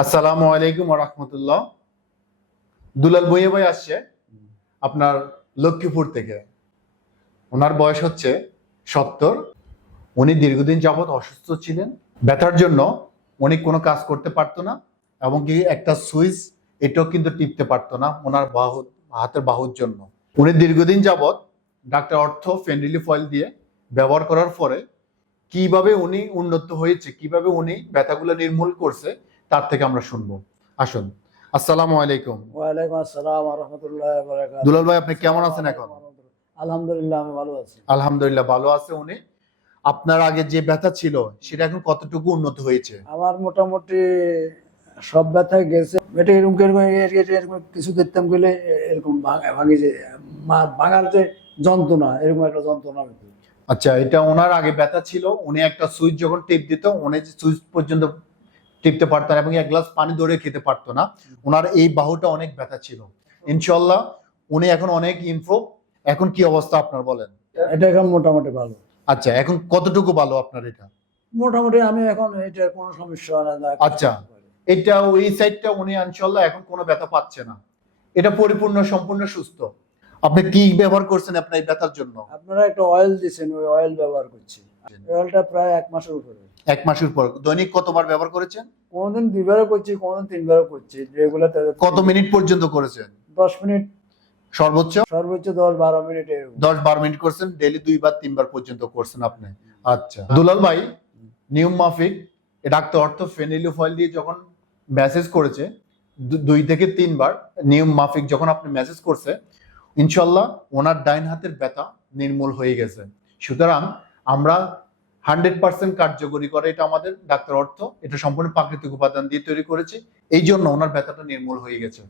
আসসালামু আলাইকুম রহমতুল্লাহ। দুলাল বইয়ে বই আসছে আপনার লক্ষ্মীপুর থেকে। ওনার বয়স হচ্ছে সত্তর। উনি দীর্ঘদিন যাবৎ অসুস্থ ছিলেন। ব্যথার জন্য উনি কোনো কাজ করতে পারতো না এবং কি একটা সুইচ এটাও কিন্তু টিপতে পারতো না ওনার বাহু, হাতের বাহুর জন্য। উনি দীর্ঘদিন যাবৎ ডাক্তার অর্থ ফেন্ডিলি ফয়েল দিয়ে ব্যবহার করার পরে কীভাবে উনি উন্নত হয়েছে, কীভাবে উনি ব্যথাগুলো নির্মূল করছে তার থেকে আমরা শুনব। আসুন। আসসালামু আলাইকুম। ওয়ালাইকুম আসসালাম রহমতুল্লাহ দুলাল ভাই আপনি কেমন আছেন এখন? আলহামদুলিল্লাহ আমি ভালো আছি। আলহামদুলিল্লাহ ভালো আছে উনি। আপনার আগে যে ব্যথা ছিল সেটা এখন কতটুকু উন্নত হয়েছে? আমার মোটামুটি সব ব্যথা গেছে। এটা এরকম এরকম কিছু দেখতাম গেলে এরকম ভাঙ- যে মা- ভাঙার যে যন্ত্রণা এরকম একটা যন্ত্রণা আচ্ছা এটা ওনার আগে ব্যথা ছিল। উনি একটা সুইচ যখন টিপ দিত উনি সুইচ পর্যন্ত টিপতে পারতো না এবং এক গ্লাস পানি ধরে খেতে পারতো না। ওনার এই বাহুটা অনেক ব্যথা ছিল। ইনশাল্লাহ উনি এখন অনেক ইমপ্রুভ এখন কি অবস্থা আপনার বলেন? এটা এখন মোটামুটি ভালো। আচ্ছা এখন কতটুকু ভালো আপনার এটা? মোটামুটি আমি এখন এটার কোনো সমস্যা হয় না আচ্ছা। এটা ওই সাইডটা উনি ইনশাল্লাহ এখন কোনো ব্যথা পাচ্ছে না। এটা পরিপূর্ণ সম্পূর্ণ সুস্থ। আপনি কি ব্যবহার করছেন আপনার এই ব্যথার জন্য? আপনারা একটা অয়েল দিচ্ছেন ওই অয়েল ব্যবহার করছি। অয়েলটা প্রায় এক মাসের উপরে। এক মাসের পর। দৈনিক কতবার ব্যবহার করেছেন? কোনোদিন দুইবারও করছি কোনোদিন তিনবারও করছি। রেগুলার কত মিনিট পর্যন্ত করেছেন? দশ মিনিট। সর্বোচ্চ? সর্বোচ্চ দশ বারো মিনিট দশ বারো মিনিট করছেন ডেলি দুইবার তিনবার পর্যন্ত করছেন আপনি। আচ্ছা। দুলাল ভাই নিয়ম মাফিক ডাক্তার অর্থ ফেনিলিও ফয়েল দিয়ে যখন মেসেজ করেছে দুই থেকে তিনবার নিয়ম মাফিক যখন আপনি মেসেজ করছে ইনশাল্লাহ ওনার ডাইন হাতের ব্যথা নির্মূল হয়ে গেছে। সুতরাং আমরা হান্ড্রেড পার্সেন্ট কার্যকরী করে এটা আমাদের ডাক্তার অর্থ। এটা সম্পূর্ণ প্রাকৃতিক উপাদান দিয়ে তৈরি করেছে। এই জন্য ওনার ব্যথাটা নির্মূল হয়ে গেছে।